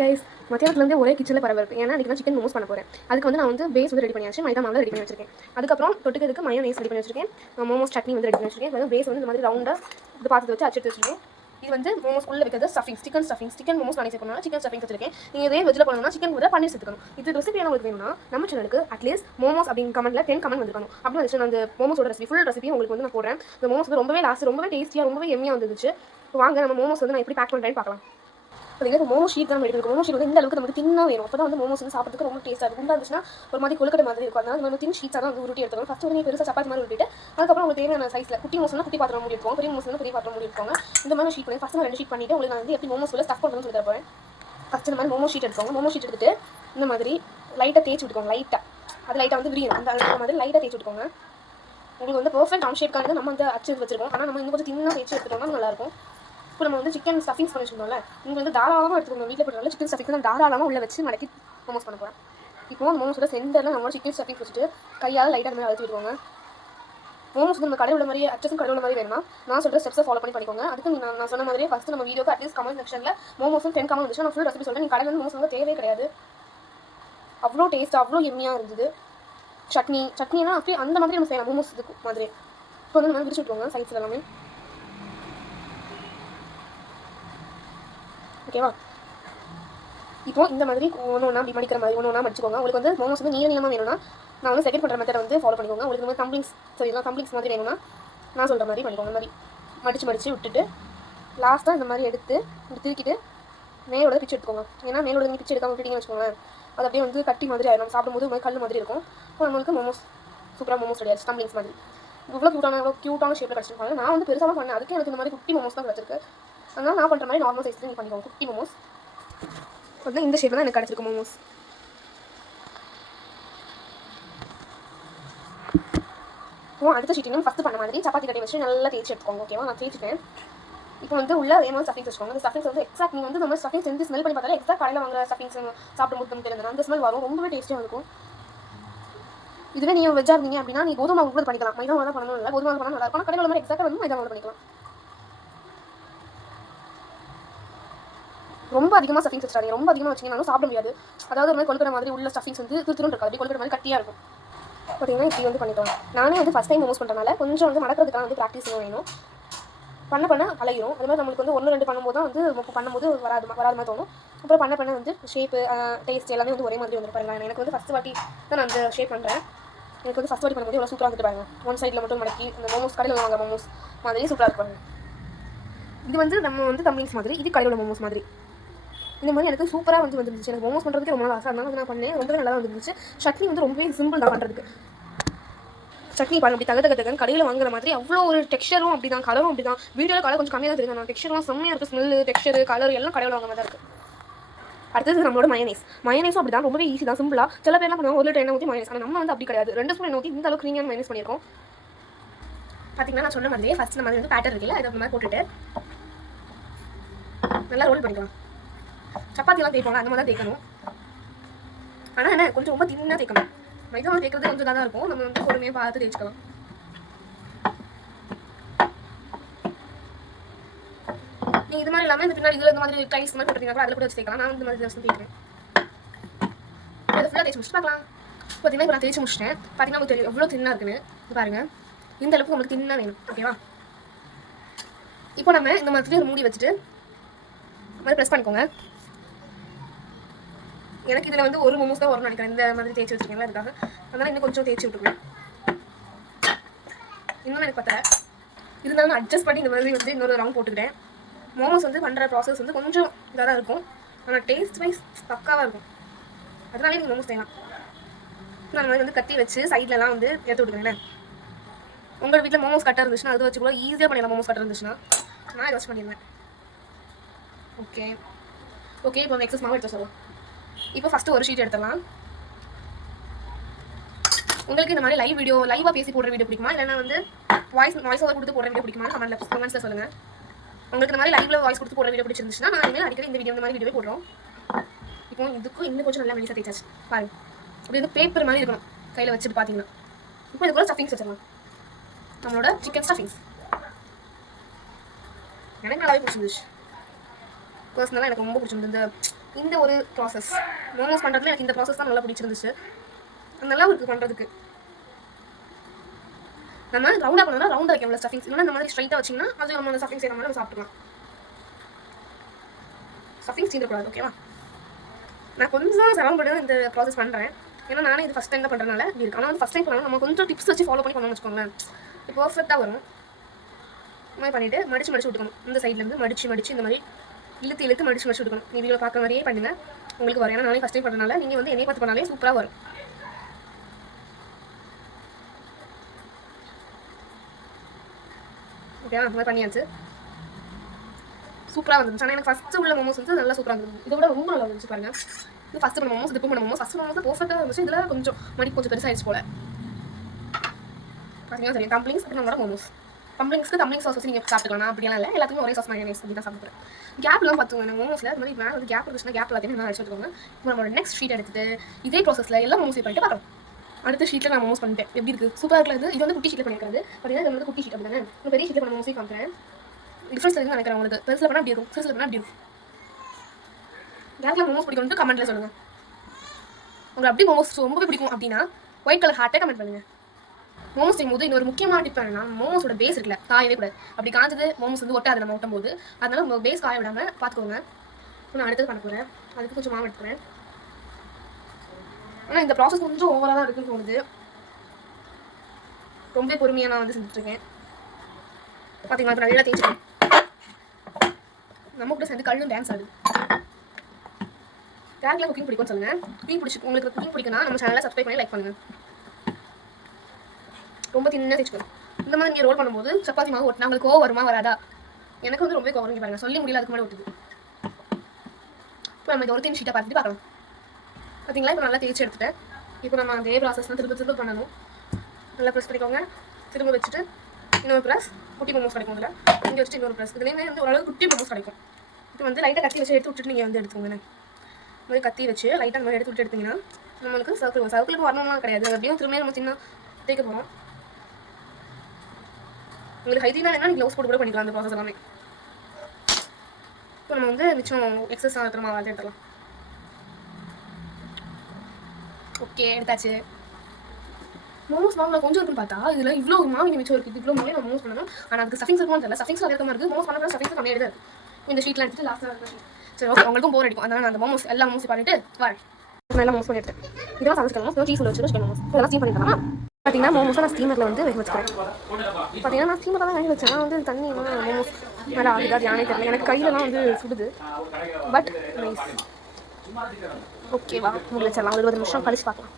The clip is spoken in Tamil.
கைஸ், மத்தியானத்துலேருந்து ஒரே கிச்சனில் பரபரப்பு. ஏன்னா இன்றைக்கி நான் சிக்கன் மோமோஸ் பண்ண போகிறேன். அதுக்கு வந்து நான் வந்து பேஸ் வந்து ரெடி பண்ணியாச்சு, மைதா மாவில் ரெடி பண்ணி வச்சிருக்கேன். அதுக்கப்புறம் தொட்டுக்கிறதுக்கு மயோனேஸ் ரெடி பண்ணி வச்சிருக்கேன், மோமோஸ் சட்னி வந்து ரெடி பண்ணி வச்சிருக்கேன். இப்போ பேஸ் வந்து இந்த மாதிரி ரவுண்டாக இது பார்த்து வச்சு அடிச்சு வச்சிருக்கேன். இது வந்து மோமோஸ் உள்ள வைக்கிறது ஸ்டஃபிங்ஸ், சிக்கன் மோமோஸ் பண்ணி சேர்க்கணும். சிக்கன் ஸ்டஃபிங் வச்சிருக்கேன். நீங்கள் இதே வெஜ்ஜில் பண்ணணும்னா சிக்கன் கூட பன்னீர் சேர்த்துக்கணும். இது ரெசிபி உங்களுக்கு வேணும்னா நம்ம சேனலுக்கு அட்லீஸ்ட் மோமோஸ் அப்படின்னு கமெண்ட்டில் 10 கமெண்ட் வந்துருக்கணும். அப்படி வந்துச்சு நான் அந்த மோமோஸோட ரெசிபி ஃபுல் ரெசிபி உங்களுக்கு வந்து நான் போடுறேன். இந்த மோமோஸ் வந்து ரொம்பவே லாஸ்ட் ரொம்பவே டேஸ்ட்டியாக ரொம்பவே எம்மியாக வந்துச்சு. இப்போ வாங்க நம்ம மோமோஸ் வந்து நான் எப்படி பேக் பண்ணுறேன்னு பார்க்கலாம். இப்போ மோமோ ஷீட் தான் எடுக்கணும். மோமோ ஷீட் வந்து இந்த அளவுக்கு நமக்கு தின்னா வேணும். அப்போ தான் வந்து மோமோஸ் வந்து சாப்பிட்றதுக்கு ரொம்ப டேஸ்ட்டாக இருக்கும். குண்டா இருந்துச்சுன்னா ஒரு மாதிரி கொழுக்கட்டை மாதிரி இருக்கும். அதனால நம்ம தின் ஷீட்ஸாக தான் வந்து உருட்டி எடுத்துக்கணும். ஃபஸ்ட்டு வந்து பெருசாக சப்பாத்தி மாதிரி உருட்டிட்டு அதுக்கப்புறம் உங்களுக்கு தேவையான சைஸில் குட்டி மோஸ்னா குட்டி பாத்திரம் மூடி இருக்கும், பெரிய மோஸ்னா பெரிய பாத்திரம் மூடி இருக்கும். இந்த மாதிரி ஷீட் பண்ணி ஃபஸ்ட்டு 2 ஷீட் பண்ணிவிட்டு உங்களுக்கு நான் வந்து எப்படி மோமோஸ் உள்ள ஸ்டஃப் பண்ணுறதுன்னு சொல்லி தரப்போகிறேன். ஃபஸ்ட்டு இந்த மாதிரி மோமோ ஷீட் எடுத்துக்கோங்க. மோமோ ஷீட் எடுத்துட்டு இந்த மாதிரி லைட்டாக தேய்ச்சி விட்டுக்கோங்க. அது லைட்டாக வந்து விரியும். அந்த மாதிரி லைட்டாக தேய்ச்சி விட்டுக்கோங்க. உங்களுக்கு வந்து பர்ஃபெக்ட் ரவுண்ட் ஷேப்காக நம்ம வந்து அச்சு வச்சிருக்கோம். ஆனால் நம்ம இன்னும் கொஞ்சம் தின்னாக தேய்ச்சி எடுத்துட்டோம்னா நல்லாயிருக்கும். இப்போ நம்ம வந்து சிக்கன் ஸ்டஃபிங்ஸ் பண்ணி வச்சுருந்தோம்ல, நீங்கள் வந்து தாராளமாக எடுத்துக்கோங்க. வீட்டில் போடுறதுனால சிக்கன் ஸ்டஃபிங்ஸ் நான் தாராளமாக உள்ள வச்சு மடக்கி மோமோஸ் பண்ண போகிறேன். இப்போ அந்த மோமோஸோட சென்டரில் நம்மளோட சிக்கன் ஸ்டஃபிங்ஸ் வச்சுட்டு கையால் லைட்டாக மாதிரி அழுத்தி விடுவாங்க. மோமோஸ் நம்ம கடை உள்ள மாதிரி அச்சஸும் கடை உள்ள மாதிரி வேணும்னா நான் சொல்கிற ஸ்டெப்ஸை ஃபாலோ பண்ணிக்கோங்க. அதுக்கு நான் சொன்ன மாதிரியே ஃபஸ்ட்டு நம்ம வீடியோக்கு அட்லீஸ்ட் கமெண்ட் செக்ஷனில் மோமோஸும் 10 கமெண்ட் வந்துச்சு. நான் ஃபுல் ரெசிபி சொல்கிறேன். நீங்கள் கடையில் வந்து மோமோஸ் வந்து தேவையே கிடையாது. அவ்வளோ டேஸ்ட் அவ்வளோ எம்மியாக இருந்தது. சட்னினா அப்படியே அந்த மாதிரி நம்ம செய்யலாம் மோமோஸ் இதுக்கு மாதிரி. இப்போ வந்து நம்ம விரிச்சு விட்டுருவாங்க சைட்ஸில் எல்லாமே. ஓகேவா? இப்போ இந்த மாதிரி ஒன்று ஒன்றா அப்படி மடிக்கிற மாதிரி ஒன்று ஒன்றா மடிச்சுக்கோங்க. உங்களுக்கு வந்து மோமோஸ் வந்து நீளமாக வேணும்னா நான் வந்து செகண்ட் பண்ணுற மெத்தடை வந்து ஃபாலோ பண்ணிக்கோங்க. உங்களுக்கு இந்த மாதிரி தம்ப்ளிங்ஸ் மாதிரி வேணும்னா நான் சொல்கிற மாதிரி பண்ணிக்கோங்க. இந்த மாதிரி மடித்து விட்டுட்டு லாஸ்ட்டாக இந்த மாதிரி எடுத்து இப்படி திருக்கிட்டு மேலோட பிச்சு எடுத்துக்கோங்க. ஏன்னா மேலோட நீங்கள் பிச்சு எடுக்காமல் விட்டீங்கன்னு வச்சுக்கோங்களேன், அது அப்படியே வந்து கட்டி மாதிரி ஆயிடும். சாப்பிடும்போது ஒரு மாதிரி கல் மாதிரி இருக்கும். இப்போ நம்மளுக்கு மோமோஸ் சூப்பராக மோமோஸ் ரெடி ஆச்சு. தம்ப்ளிங்ஸ் மாதிரி இவ்வளோ க்யூட்டான ஷேப்பில் கிடச்சிருப்பாங்க. நான் வந்து பெருசாக பண்ணேன். அதுக்கு எனக்கு இந்த மாதிரி குட்டி மோமோஸ் தான் கிடச்சிருக்கு. அதனால் நான் பண்ணுற மாதிரி நார்மல் சைஸ் நீங்கள் பண்ணிக்கோங்க. குட்டி மோமோஸ் வந்து இந்த ஷேப்பில் தான் எனக்கு கிடச்சிருக்கு மோமோஸ். அடுத்த ஷீட்டினும் ஃபஸ்ட்டு பண்ண மாதிரி சப்பாத்தி கட்டி வச்சு நல்லா தேய்ச்சி எடுத்துக்கோங்க. ஓகேவா? நான் தேய்ச்சிட்டேன். இப்போ வந்து உள்ள அதே மாதிரி ஸ்டஃபிங்ஸ் வச்சுக்கோங்க. அந்த ஸ்டஃபிங்ஸ் வந்து எக்ஸாக்ட் நீங்கள் வந்து நம்ம ஸ்டஃபிங்ஸ் செஞ்சு ஸ்மெல் பண்ணி பார்த்தாலே எக்ஸாக்ட் கடையில் வாங்குற ஸ்டஃபிங்ஸ் சாப்பிடும்போது நமக்கு தெரிஞ்சது அந்த ஸ்மெல் வரும். ரொம்பவே டேஸ்ட்டியாக இருக்கும். இதுவே நீங்கள் வெஜ்ஜாக இருந்தீங்க அப்படின்னா நீங்கள் கோதுமை மாவு கூட பண்ணிக்கலாம். மைதா மாவு தான் பண்ணணும் இல்லை, கோதுமை மாவு பண்ணால் நல்லா இருக்கும். ஆனால் கடையில் உள்ள மாதிரி எக்ஸாக்டாக வந்து மைதா மாவு பண்ணிக்கலாம். ரொம்ப அதிகமாக ஸ்டஃபிங்ஸ் வச்சாங்க. ரொம்ப அதிகமாக வச்சிங்கனாலும் சாப்பிட முடியாது. அதாவது ஒரு மாதிரி கொழுக்கிற மாதிரி உள்ள ஸ்டஃபிங்ஸ் வந்து திருத்துரும் இருக்காது. அப்படி கொழுக்கிற மாதிரி கட்டியாக இருக்கும். பார்த்தீங்கன்னா இப்படி வந்து பண்ணிக்கலாம். நானே வந்து ஃபஸ்ட் டைம் மோமோஸ் பண்ணுறதுனால கொஞ்சம் வந்து மடக்கிறதுக்கான வந்து ப்ராக்டிஸ் வேணும். பண்ண பழகிடும். அது மாதிரி நம்மளுக்கு வந்து 1-2 பண்ணும்போது தான் வந்து பண்ணும்போது வராத மாதிரி தோணும். அப்புறம் பண்ண வந்து ஷேப்பு டேஸ்ட் எல்லாமே வந்து ஒரே மாதிரி வந்து பாருங்கள். எனக்கு வந்து ஃபஸ்ட் வாட்டி தான் நான் அந்த ஷேப் பண்ணுறேன். எனக்கு வந்து ஃபஸ்ட் வாட்டி பண்ணும்போது எவ்வளோ சூப்பராக வந்துட்டு பாருங்க. ஒன் சைடில் மட்டும் மடக்கி இந்த மோமோஸ் கடையில் வாங்க மோமோஸ் மாதிரி சூப்பராக இருப்பாங்க. இது வந்து நம்ம வந்து தம்ப்ளிங்ஸ் மாதிரி, இது கடையில் உள்ள மோமோஸ் மாதிரி. இந்த மாதிரி எனக்கு சூப்பராக வந்து வந்துருந்துச்சு. எனக்கு மோமோஸ் பண்ணுறதுக்கு ரொம்ப நாள் ஆசை. அதனால வந்து நான் பண்ணேன். ரொம்பவே நல்லா வந்துருந்துச்சு. சட்னி வந்து ரொம்பவே சிம்பிள் தான் பண்ணுறதுக்கு. சட்னி பாருங்க அப்படி தகன்னு கடையில் வாங்குற மாதிரி அவ்வளோ ஒரு டெக்ஸ்சரும் அப்படி தான், கலரும் அப்படி தான். வீடியோவில் கலர் கொஞ்சம் கம்மியாக தான் தெரியும். நான் டெக்ஸ்சர்லாம் செம்மையாக இருக்குது. ஸ்மெல்லு டெக்ஸ்சர் கலர் எல்லாம் கடையில் வாங்க மாதிரி தான் இருக்குது. அடுத்தது நம்மளோட மயனேஸும் அப்படி தான். ரொம்பவே ஈஸி தான், சிம்பிளாக. சில பேர்லாம் பண்ணுவாங்க 1 லிட்டர் எண்ணெய் ஊற்றி மயனேஸ். ஆனால் நம்ம வந்து அப்படி கிடையாது. 2 ஸ்பூன் எண்ணெய் ஊற்றி இந்த அளவுக்கு க்ரீமியான மயனேஸ் பண்ணியிருக்கோம். பார்த்தீங்கன்னா நான் சொன்ன மாதிரியே ஃபஸ்ட் நம்ம வந்து பேட்டர் இருக்குல்ல, அதை மாதிரி போட்டுட்டு நல்லா ரோல் பண்ணிக்கலாம். சப்பாத்திலாம் தேய்ப்பாங்க அந்த மாதிரி தான் தேய்க்கணும். ஆனால் என்ன கொஞ்சம் ரொம்ப தின்னாக தேய்க்கணும். மைதா மாவு தேய்க்கிறது கொஞ்சம் தான் இருக்கும். நம்ம வந்து பொறுமையாக பார்த்து தேய்ச்சிக்கலாம். நீங்கள் இது மாதிரி இல்லாமல் இந்த பின்னாடி இதில் இந்த மாதிரி டைல்ஸ் மாதிரி போட்டுருக்கீங்க, அதில் கூட வச்சு தேய்க்கலாம். நான் இந்த மாதிரி வச்சு தேய்க்கிறேன். அதை ஃபுல்லாக தேய்ச்சி முடிச்சுட்டு பார்க்கலாம். பார்த்தீங்கன்னா இப்போ நான் தேய்ச்சி முடிச்சிட்டேன். பார்த்தீங்கன்னா உங்களுக்கு தெரியும் எவ்வளோ தின்னாக இருக்குன்னு. பாருங்கள், இந்த அளவுக்கு நம்மளுக்கு தின்னாக வேணும். ஓகேவா? இப்போ நம்ம இந்த மாதிரி ஒரு மூடி வச்சுட்டு மாதிரி ப்ரெஸ் பண்ணிக்கோங்க. எனக்கு இதில் வந்து ஒரு மோமோஸ் தான் வரும்னு நினைக்கிறேன். இந்த மாதிரி தேய்ச்சி வச்சுருக்கீங்களா அதுக்காக. அதனால் இன்னும் கொஞ்சம் தேய்ச்சி விட்டுருவேன். இன்னும் எனக்கு பத்தலை. இருந்தாலும் நான் அட்ஜஸ்ட் பண்ணி இந்த மாதிரி வந்து இன்னொரு ரவுண்ட் போட்டுக்கிட்டேன். மோமோஸ் வந்து பண்ணுற ப்ராசஸ் வந்து கொஞ்சம் இதாக தான் இருக்கும். ஆனால் டேஸ்ட் வைஸ் பக்காவாக இருக்கும். அதனாலே நீங்கள் மோமோஸ் செய்யலாம். நான் அந்த மாதிரி வந்து கத்தி வச்சு சைட்லலாம் வந்து எடுத்து விட்டுக்கிறேன். உங்கள் வீட்டில் மோமோஸ் கட்டர் இருந்துச்சுன்னா அது வச்சு கூட ஈஸியாக பண்ணிடலாம். மோமோஸ் கட்டர் இருந்துச்சுன்னா நான் இதை வச்சு பண்ணிடுவேன். ஓகே, இப்போ அந்த எக்ஸஸ் மாவு எடுத்து சொல்லலாம். இப்போ ஃபஸ்ட்டு ஒரு ஷீட் எடுத்துடலாம். உங்களுக்கு இந்த மாதிரி லைவாக பேசி போடுற வீடியோ பிடிக்குமா, இல்லைனா வந்து வாய்ஸ் ஓவர் கொடுத்து போடுற வீடியோ பிடிக்குமா கமெண்ட்ஸில் சொல்லுங்கள். உங்களுக்கு இந்த மாதிரி லைவ்ல வாய்ஸ் கொடுத்து போடுற வீடியோ பிடிச்சிருந்துச்சுன்னா நான் இனிமேல் அடிக்கடி இந்த மாதிரி வீடியோவே போடுறோம். இப்போ இதுக்கும் இன்னும் கொஞ்சம் நல்லா மெலிசாக தேய்ச்சாச்சு பாருங்க. அப்படி இது பேப்பர் மாதிரி இருக்கணும் கையில் வச்சுட்டு பார்த்தீங்கன்னா. இப்போ இது கூட ஸ்டஃபிங்ஸ் வச்சிடலாம். நம்மளோட சிக்கன் ஸ்டஃபிங்ஸ் எனக்கு நல்லாவே பிடிச்சிருந்துச்சு. பர்சனலாக எனக்கு ரொம்ப பிடிச்சிருந்தது. இந்த இந்த ஒரு ப்ராசஸ் மோமோஸ் பண்ணுறதுல எனக்கு இந்த ப்ராசஸ் தான் நல்லா பிடிச்சிருந்துச்சு. நல்லா இருக்குது பண்ணுறதுக்கு. நம்ம ரவுண்டாக பண்ணோம்னா ரவுண்டாக வைக்கணும் ஸ்டஃபிங்ஸ், இல்லைன்னா இந்த மாதிரி ஸ்ட்ரைட்டாக வச்சிங்கன்னா அது நம்ம அந்த ஸ்டஃபிங்ஸ் செய்கிற மாதிரி நம்ம சாப்பிட்டுக்கலாம். ஸ்டஃபிங்ஸ் தீர்ந்துக்கூடாது. ஓகேவா? நான் கொஞ்சம் சிரமப்பட்டு இந்த ப்ராசஸ் பண்ணுறேன். ஏன்னா நானே இது ஃபஸ்ட் டைம் தான் பண்ணுறதுனால இப்படி இருக்கு. ஆனால் வந்து ஃபஸ்ட் டைம் பண்ணணும் நம்ம கொஞ்சம் டிப்ஸ் வச்சு ஃபாலோ பண்ணி பண்ணணும்னு வச்சுக்கோங்களேன், இப்போ பர்ஃபெக்டாக வரும். இந்த மாதிரி பண்ணிவிட்டு மடிச்சு விட்டுக்கணும். இந்த சைட்லேருந்து மடிச்சு இந்த மாதிரி இழுத்து மடிச்சு விட்டுக்கணும். நீ வீடியோ பார்க்குற மாதிரியே பண்ணுங்க, உங்களுக்கு வரும். ஏன்னா நானே ஃபஸ்ட் டைம் பண்ணுறதுனால நீங்கள் வந்து என்னைய பார்த்து பண்ணாலே சூப்பராக வரும். ஓகேவா? அந்த மாதிரி பண்ணியாச்சு. சூப்பராக வந்துருந்துச்சு. ஆனால் எனக்கு ஃபஸ்ட்டு உள்ள மோமோஸ் வந்து நல்லா சூப்பராக இருந்துச்சு. இதை விட ரொம்ப நல்லா இருந்துச்சு பாருங்க. இது ஃபஸ்ட்டு பண்ண மோமோஸ், இப்போ பண்ண மோமோஸ். ஃபஸ்ட்டு மோமோஸ் பர்ஃபெக்டாக இருந்துச்சு. இதில் கொஞ்சம் கொஞ்சம் பெருசாகிடுச்சு போல பார்த்தீங்கன்னா தெரியும். டம்ப்ளிங்ஸ் அப்புறம் நம்மளோட மோமோஸ். டம்ப்ளிங்ஸ்க்கு டம்ப்ளிங் சாஸ் வச்சு நீங்கள் சாப்பிட்டுக்கலாம். அப்படியெல்லாம் இல்லை, எல்லாத்துக்குமே ஒரே சாஸ் மையோனைஸ் அப்படி தான் சாப்பிட்றேன். கேப்லாம் பார்த்துக்கோங்க மோமோஸில். அது மாதிரி மேலே வந்து கேப் இருந்துச்சுன்னா கேப் எல்லாத்தையும் நல்லா அடிச்சுட்டுக்கோங்க. இப்போ நம்மளோட நெக்ஸ்ட் ஷீட் எடுத்துட்டு இதே ப்ராசஸில் எல்லாம் மோமோஸ் பண்ணிட்டு பார்க்கலாம். அடுத்த ஷீட்டில் நான் மோமோஸ் பண்ணிட்டேன். எப்படி இருக்குது? சூப்பராக இருக்குது. இது வந்து குட்டி ஷீட்டில் பண்ணியிருக்காது. பார்த்தீங்கன்னா இது வந்து குட்டி ஷீட் அப்படி தானே. இப்போ பெரிய ஷீட்டில் பண்ண மோமோஸே காமிக்கிறேன். டிஃப்ரென்ஸ் தெரியுதுன்னு நினைக்கிறேன் உங்களுக்கு. பெருசில் பண்ணால் அப்படி இருக்கும், சிறுசில் பண்ணால் அப்படி இருக்கும். யாருக்கெல்லாம் மோமோஸ் பிடிக்கும்னு கமெண்ட்டில் சொல்லுங்கள். உங்களுக்கு அப்படி மோமோஸ் ரொம்பவே பிடிக்கும் அப்படின்னா ஒயிட் கலர் ஹார்ட்டை கமெண்ட் பண்ணுங்கள். மோமோஸ் செய்யும்போது இன்னொரு முக்கியமான டிப் என்னன்னா, மோமோஸோட பேஸ் இருக்குல்ல காயவே கூடாது. அப்படி காஞ்சது மோமோஸ் வந்து ஒட்டாது நம்ம ஒட்டும் போது. அதனால உங்கள் பேஸ் காய விடாமல் பார்த்துக்கோங்க. நான் அடுத்தது பண்ண போகிறேன். அதுக்கு கொஞ்சம் மாவு எடுத்துக்கிறேன். ஆனால் இந்த ப்ராசஸ் கொஞ்சம் ஓவராக தான் இருக்குன்னு தோணுது. ரொம்ப பொறுமையாக நான் வந்து செஞ்சுட்ருக்கேன். பார்த்தீங்களா? இப்போ நல்லா தேய்ச்சிக்கேன். நம்ம கூட சேர்ந்து கல்லும் டான்ஸ் ஆடுது. யாருக்கெல்லாம் குக்கிங் பிடிக்கும்னு சொல்லுங்கள். உங்களுக்கு குக்கிங் பிடிக்குன்னா நம்ம சேனலை சப்ஸ்கிரைப் பண்ணி லைக் பண்ணுங்கள். ரொம்ப தின்னாக தேய்ச்சிக்கணும். இந்த மாதிரி நீங்கள் ரோல் பண்ணும்போது சப்பாத்தி மாவு ஒட்டினா உங்களுக்கு கோவம் வருமா வராதா? எனக்கு வந்து ரொம்ப கோவம் பாருங்கள். சொல்லி முடியல, அதுக்கு மேலே ஒட்டுது. இப்போ நம்ம இந்த ஒரு தின் ஷீட்டை பார்த்துட்டு பார்க்கலாம். பார்த்தீங்களா? இப்போ நல்லா தேய்ச்சி எடுத்துட்டேன். இப்போ நம்ம அதே ப்ராசஸ் தான் திரும்ப பண்ணணும். நல்லா ப்ரெஸ் பண்ணிக்கோங்க. திரும்ப வச்சுட்டு இன்னொரு ப்ரெஸ். குட்டி மோமோஸ் கிடைக்கும் இதில். இங்கே வச்சுட்டு இன்னொரு ப்ரெஸ். இதுலேயுமே வந்து ஓரளவு குட்டி மோமோஸ் கிடைக்கும். இப்போ வந்து லைட்டாக கத்தி வச்சு எடுத்து விட்டுட்டு நீங்கள் வந்து எடுத்துக்கோங்க. இந்த மாதிரி கத்தி வச்சு லைட்டாக அந்த மாதிரி எடுத்து விட்டு எடுத்திங்கன்னா நம்மளுக்கு சர்க்கிளுக்கு வரணும்லாம் கிடையாது. அப்படியும் திரும்ப நம்ம சின்ன தேய்க்க போகிறோம். உங்களுக்கு ஹைஜீனாக வேணால் நீங்கள் க்ளவுஸ் போட்டு கூட பண்ணிக்கலாம் அந்த ப்ராசஸ் எல்லாமே. இப்போ நம்ம வந்து மிச்சம் எக்ஸஸ் ஆகிற மாவு வந்து எடுத்துக்கலாம். ஓகே, எடுத்தாச்சு. மோமோஸ் மாவு நான் கொஞ்சம் இருக்குன்னு பார்த்தா இதில் இவ்வளோ மாவு மிச்சம் இருக்குது. இவ்வளோ மாவே நான் மோமோஸ் பண்ணணும். ஆனால் அதுக்கு ஸ்டஃபிங்ஸ் இருக்குமா தெரியல. ஸ்டஃபிங்ஸ் அதிகமாக இருக்குது. மோமோஸ் பண்ண ஸ்டஃபிங்ஸ் கம்மியாக எடுத்து இந்த ஷீட்டில் எடுத்துட்டு லாஸ்ட்டாக சரி ஓகே. உங்களுக்கும் போர் அடிக்கும். அதனால் நான் அந்த மோமோஸ் எல்லா மோமோஸ் பண்ணிட்டு வரேன். நல்லா மோமோஸ் பண்ணி எடுத்தேன். இதெல்லாம் சமைச்சு மோமோஸ் சீஸ் உள்ள வச்சு சிக்கன் மோமோஸ் இதெல்லாம் ஸ்டீம் பண்ணிக்கலாம். பார்த்தீங்கன்னா மோமோஸை நான் ஸ்டீமரில் வந்து வேக வச்சுக்கிறேன். பார்த்தீங்கன்னா நான் ஸ்டீமரில் தான் வேக வச்சேன். நான் வந்து தண்ணி மோமோஸ் மேலே ஆகுது, அது யானே தெரியல. எனக்கு கையிலலாம் வந்து சுடுது. But nice. ஓகேவா? உங்களுக்கு வச்சிடலாம். ஒரு 20 நிமிஷம் கழிச்சு பார்க்கலாம்.